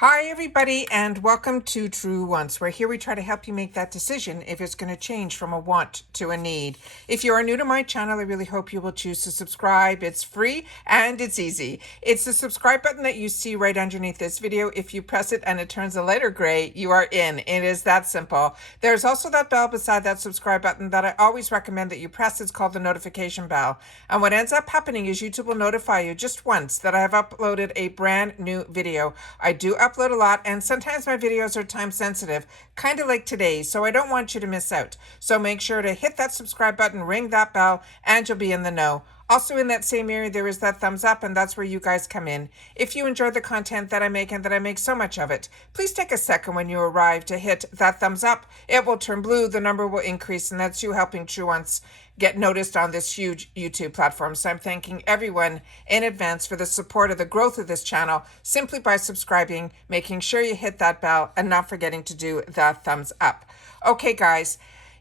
Hi, everybody, and welcome to True Wants, where here we try to help you make that decision if it's going to change from a want to a need. If you are new to my channel, I really hope you will choose to subscribe. It's free and it's easy. It's the subscribe button that you see right underneath this video. If you press it and it turns a lighter gray, you are in. It is that simple. There's also that bell beside that subscribe button that I always recommend that you press. It's called the notification bell. And what ends up happening is YouTube will notify you just once that I have uploaded a brand new video. I do upload a lot, and sometimes my videos are time sensitive, kind of like today, so I don't want you to miss out. So make sure to hit that subscribe button, ring that bell, and you'll be in the know. Also in that same area, there is that thumbs up, and that's where you guys come in. If you enjoy the content that I make and that I make so much of it, please take a second when you arrive to hit that thumbs up. It will turn blue, the number will increase, and that's you helping True Wants get noticed on this huge YouTube platform. So I'm thanking everyone in advance for the support of the growth of this channel simply by subscribing, making sure you hit that bell, and not forgetting to do the thumbs up. Okay, guys,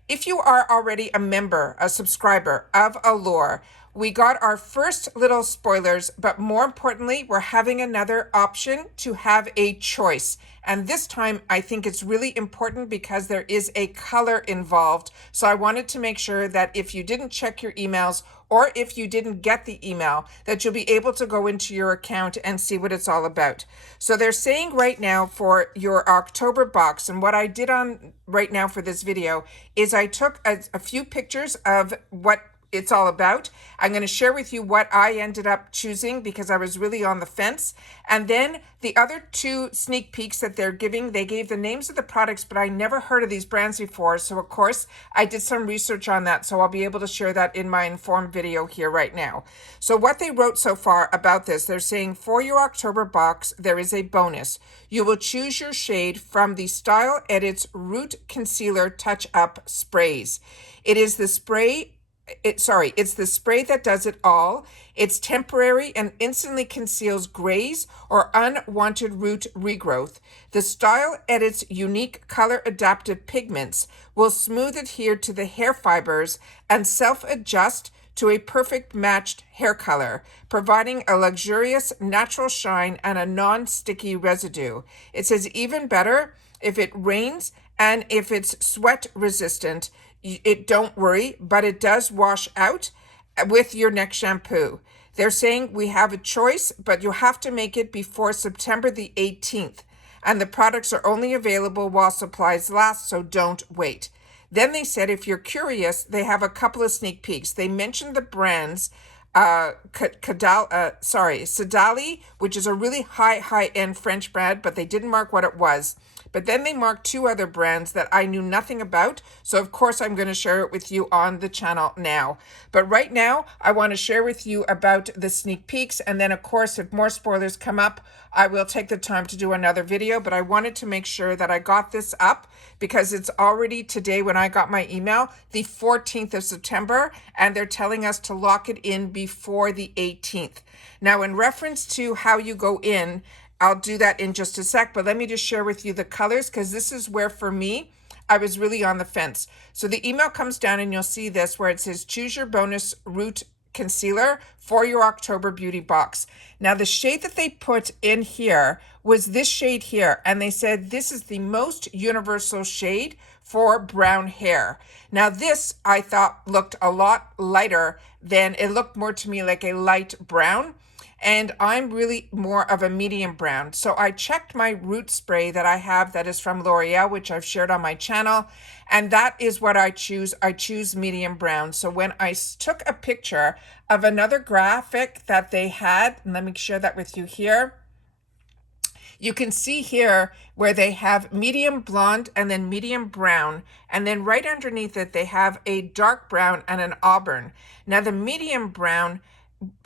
if you are already a member, a subscriber of Allure, we got our first little spoilers, but more importantly, we're having another option to have a choice. And this time, I think it's really important because there is a color involved. So I wanted to make sure that if you didn't check your emails or if you didn't get the email, that you'll be able to go into your account and see what it's all about. So they're saying right now for your October box, and what I did on right now for this video is I took a few pictures of what it's all about. I'm going to share with you what I ended up choosing because I was really on the fence. And then the other two sneak peeks that they're giving, they gave the names of the products, but I never heard of these brands before. So of course, I did some research on that. So I'll be able to share that in my informed video here right now. So what they wrote so far about this, they're saying for your October box, there is a bonus. You will choose your shade from the Style Edits Root Concealer Touch Up Sprays. It is the spray it's the spray that does it all. It's temporary and instantly conceals grays or unwanted root regrowth. The Style Edits unique color adaptive pigments will smooth adhere to the hair fibers and self-adjust to a perfect matched hair color, providing a luxurious natural shine and a non-sticky residue. It says even better if it rains and if it's sweat resistant. It don't worry, but it does wash out with your next shampoo. They're saying we have a choice, but you have to make it before September the 18th. And the products are only available while supplies last, so don't wait. Then they said if you're curious, they have a couple of sneak peeks. They mentioned the brands Sedali, which is a really high-end French brand, but they didn't mark what it was. But then they marked two other brands that I knew nothing about. So of course I'm going to share it with you on the channel now. But right now I want to share with you about the sneak peeks. And then of course, if more spoilers come up, I will take the time to do another video. But I wanted to make sure that I got this up because it's already today when I got my email, the 14th of September, and they're telling us to lock it in before the 18th. Now, in reference to how you go in, I'll do that in just a sec, but let me just share with you the colors because this is where, for me, I was really on the fence. So the email comes down and you'll see this where it says, choose your bonus root concealer for your October beauty box. Now, the shade that they put in here was this shade here, and they said this is the most universal shade for brown hair. Now, this I thought looked a lot lighter than, it looked more to me like a light brown. And I'm really more of a medium brown. So I checked my root spray that I have that is from L'Oreal, which I've shared on my channel. And that is what I choose. I choose medium brown. So when I took a picture of another graphic that they had, and let me share that with you here. You can see here where they have medium blonde and then medium brown. And then right underneath it, they have a dark brown and an auburn. Now the medium brown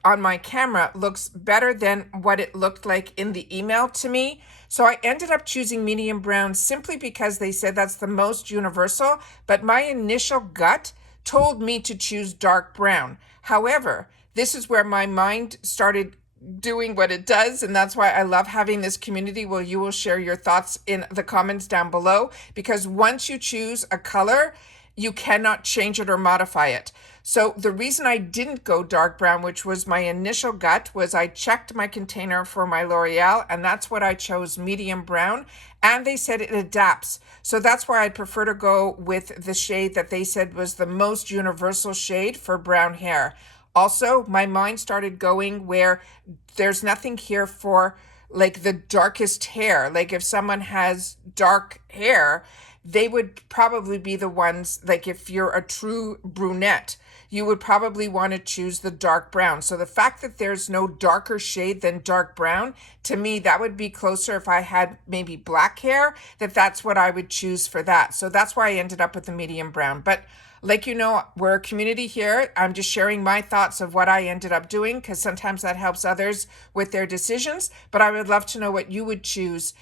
on my camera looks better than what it looked like in the email to me. So I ended up choosing medium brown simply because they said that's the most universal, but my initial gut told me to choose dark brown. However, this is where my mind started doing what it does, and that's why I love having this community where you will share your thoughts in the comments down below, because once you choose a color, you cannot change it or modify it. So the reason I didn't go dark brown, which was my initial gut, was I checked my container for my L'Oreal, and that's what I chose, medium brown, and they said it adapts. So that's why I'd prefer to go with the shade that they said was the most universal shade for brown hair. Also, my mind started going where there's nothing here for like the darkest hair. Like if someone has dark hair, they would probably be the ones, like if you're a true brunette, you would probably want to choose the dark brown. So the fact that there's no darker shade than dark brown, to me, that would be closer if I had maybe black hair, that's what I would choose for that. So that's why I ended up with the medium brown. But like, we're a community here. I'm just sharing my thoughts of what I ended up doing because sometimes that helps others with their decisions. But I would love to know what you would choose,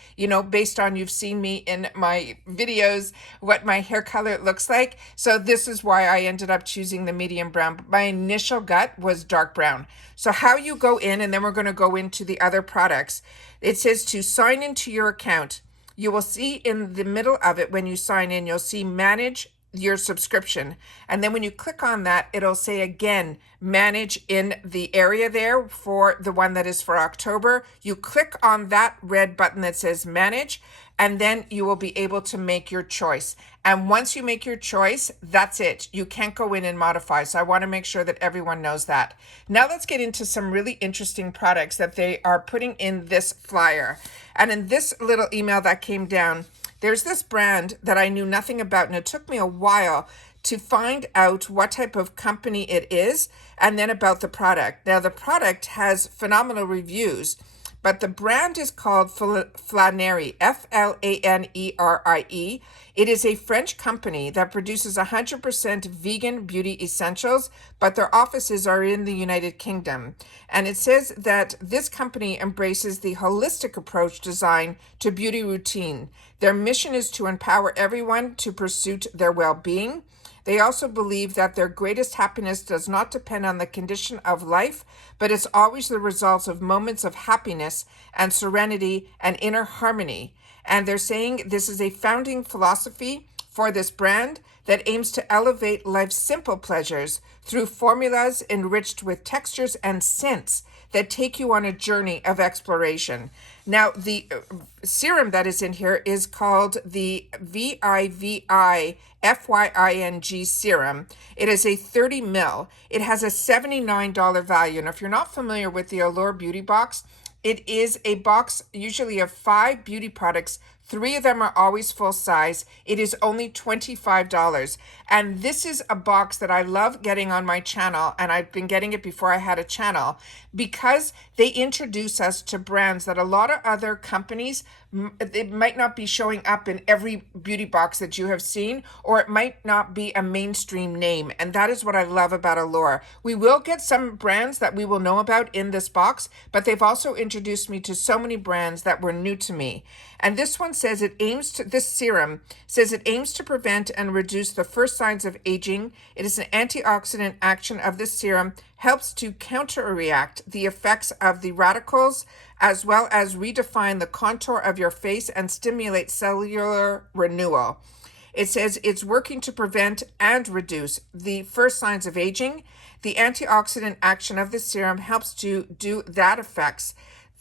based on you've seen me in my videos, what my hair color looks like. So this is why I ended up choosing the medium brown. My initial gut was dark brown. So how you go in, and then we're going to go into the other products. It says to sign into your account. You will see in the middle of it when you sign in, you'll see manage your subscription. And then when you click on that, it'll say again, manage in the area there for the one that is for October. You click on that red button that says manage, and then you will be able to make your choice. And once you make your choice, that's it. You can't go in and modify. So I want to make sure that everyone knows that. Now let's get into some really interesting products that they are putting in this flyer. And in this little email that came down, there's this brand that I knew nothing about, and it took me a while to find out what type of company it is and then about the product. Now, the product has phenomenal reviews, but the brand is called Flanerie, Flanerie. It is a French company that produces 100% vegan beauty essentials, but their offices are in the United Kingdom. And it says that this company embraces the holistic approach design to beauty routine. Their mission is to empower everyone to pursue their well-being. They also believe that their greatest happiness does not depend on the condition of life, but it's always the result of moments of happiness and serenity and inner harmony. And they're saying this is a founding philosophy for this brand that aims to elevate life's simple pleasures through formulas enriched with textures and scents that take you on a journey of exploration. Now, the serum that is in here is called the VIVI-FYING serum. It is a 30 ml. It has a $79 value. And if you're not familiar with the Allure beauty box, it is a box usually of 5 beauty products. 3 of them are always full size. It is only $25. And this is a box that I love getting on my channel. And I've been getting it before I had a channel because they introduce us to brands that a lot of other companies, it might not be showing up in every beauty box that you have seen, or it might not be a mainstream name. And that is what I love about Allure. We will get some brands that we will know about in this box, but they've also introduced me to so many brands that were new to me. And this one says this serum says it aims to prevent and reduce the first signs of aging. It is an antioxidant action of this serum, helps to counteract the effects of the radicals, as well as redefine the contour of your face and stimulate cellular renewal. It says it's working to prevent and reduce the first signs of aging. The antioxidant action of the serum helps to do that effects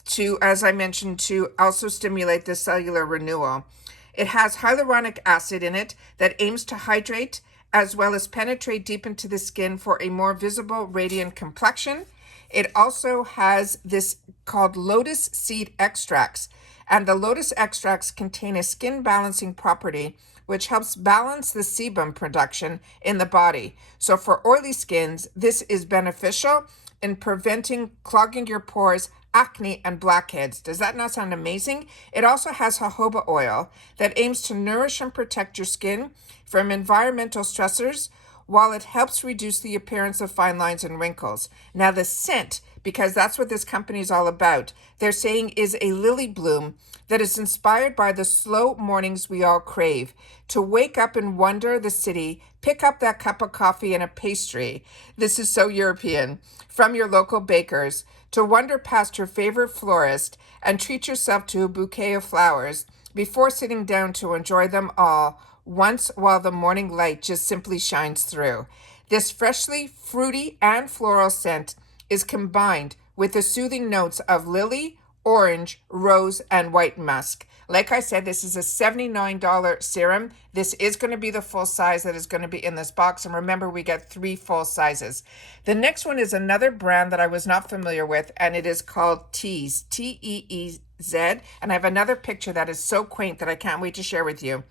to, as I mentioned, to also stimulate the cellular renewal. It has hyaluronic acid in it that aims to hydrate as well as penetrate deep into the skin for a more visible, radiant complexion. It also has this called lotus seed extracts, and the lotus extracts contain a skin balancing property which helps balance the sebum production in the body. So for oily skins, this is beneficial in preventing clogging your pores, acne, and blackheads. Does that not sound amazing? It also has jojoba oil that aims to nourish and protect your skin from environmental stressors, while it helps reduce the appearance of fine lines and wrinkles. Now the scent, because that's what this company is all about, they're saying is a lily bloom that is inspired by the slow mornings we all crave. To wake up and wonder the city, pick up that cup of coffee and a pastry. This is so European. From your local bakers. To wander past your favorite florist and treat yourself to a bouquet of flowers before sitting down to enjoy them all once while the morning light just simply shines through. This freshly fruity and floral scent is combined with the soothing notes of lily, orange, rose, and white musk. Like I said, this is a $79 serum. This is going to be the full size that is going to be in this box. And remember, we get 3 full sizes. The next one is another brand that I was not familiar with, and it is called Tease, Teez. And I have another picture that is so quaint that I can't wait to share with you.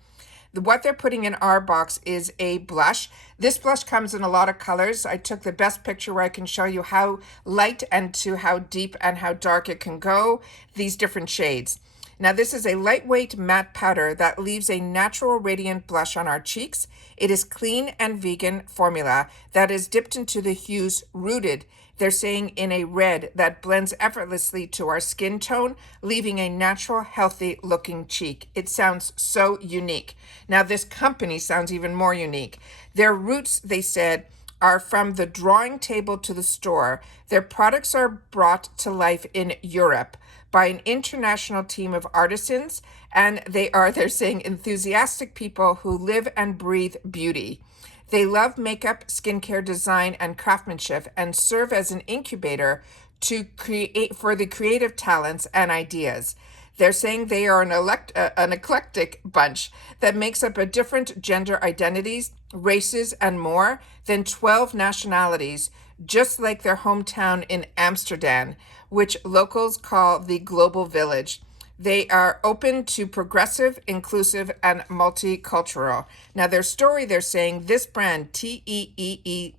What they're putting in our box is a blush. This blush comes in a lot of colors. I took the best picture where I can show you how light and to how deep and how dark it can go, these different shades. Now, this is a lightweight matte powder that leaves a natural radiant blush on our cheeks. It is clean and vegan formula that is dipped into the hues rooted, they're saying, in a red that blends effortlessly to our skin tone, leaving a natural, healthy looking cheek. It sounds so unique. Now, this company sounds even more unique. Their roots, they said, are from the drawing table to the store. Their products are brought to life in Europe by an international team of artisans, and they're saying, enthusiastic people who live and breathe beauty. They love makeup, skincare, design, and craftsmanship, and serve as an incubator to create for the creative talents and ideas. They're saying they are an eclectic bunch that makes up a different gender identities, races, and more than 12 nationalities, just like their hometown in Amsterdam, which locals call the Global Village. They are open to progressive, inclusive, and multicultural. Now, their story, they're saying this brand, Teez,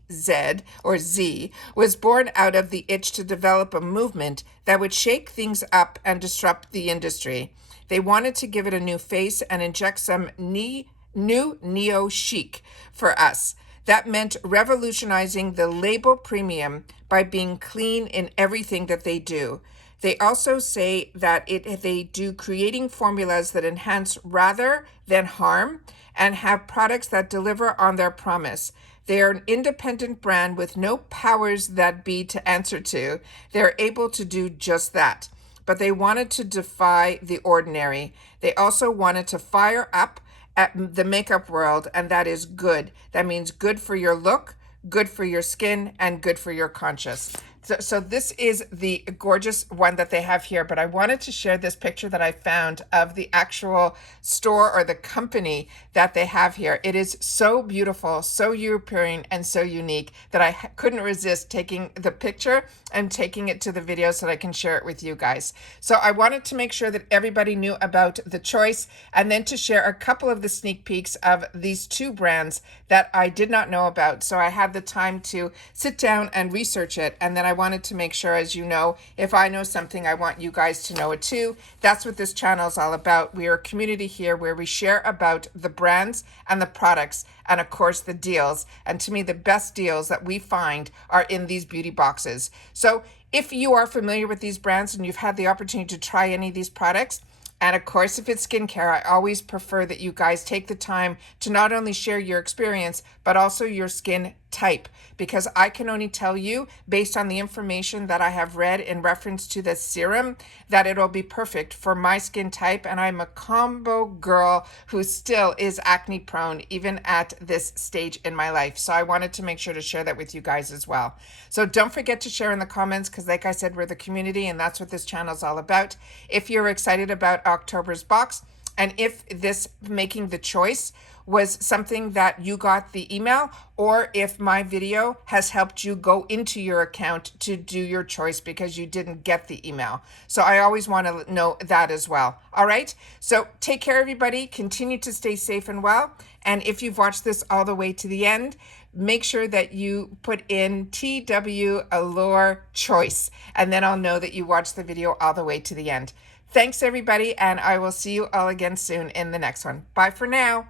or Z, was born out of the itch to develop a movement that would shake things up and disrupt the industry. They wanted to give it a new face and inject some new neo-chic for us. That meant revolutionizing the label premium by being clean in everything that they do. They also say that they do creating formulas that enhance rather than harm and have products that deliver on their promise. They are an independent brand with no powers that be to answer to. They're able to do just that. But they wanted to defy the ordinary. They also wanted to fire up at the makeup world, and that is good. That means good for your look, good for your skin, and good for your conscience. So this is the gorgeous one that they have here, but I wanted to share this picture that I found of the actual store or the company that they have here. It is so beautiful, so European, and so unique that I couldn't resist taking the picture and taking it to the video so that I can share it with you guys. So I wanted to make sure that everybody knew about the choice, and then to share a couple of the sneak peeks of these 2 brands that I did not know about. So I had the time to sit down and research it, and then I wanted to make sure, as you know, if I know something, I want you guys to know it too. That's what this channel is all about. We are a community here where we share about the brands and the products and, of course, the deals. And to me, the best deals that we find are in these beauty boxes. So if you are familiar with these brands and you've had the opportunity to try any of these products, and of course, if it's skincare, I always prefer that you guys take the time to not only share your experience, but also your skin type, because I can only tell you, based on the information that I have read in reference to this serum, that it'll be perfect for my skin type. And I'm a combo girl who still is acne prone, even at this stage in my life. So I wanted to make sure to share that with you guys as well. So don't forget to share in the comments, because like I said, we're the community, and that's what this channel is all about. If you're excited about October's box, and if this making the choice was something that you got the email, or if my video has helped you go into your account to do your choice because you didn't get the email. So I always want to know that as well. All right. So take care, everybody. Continue to stay safe and well. And if you've watched this all the way to the end, make sure that you put in TW Allure choice, and then I'll know that you watched the video all the way to the end. Thanks, everybody, and I will see you all again soon in the next one. Bye for now.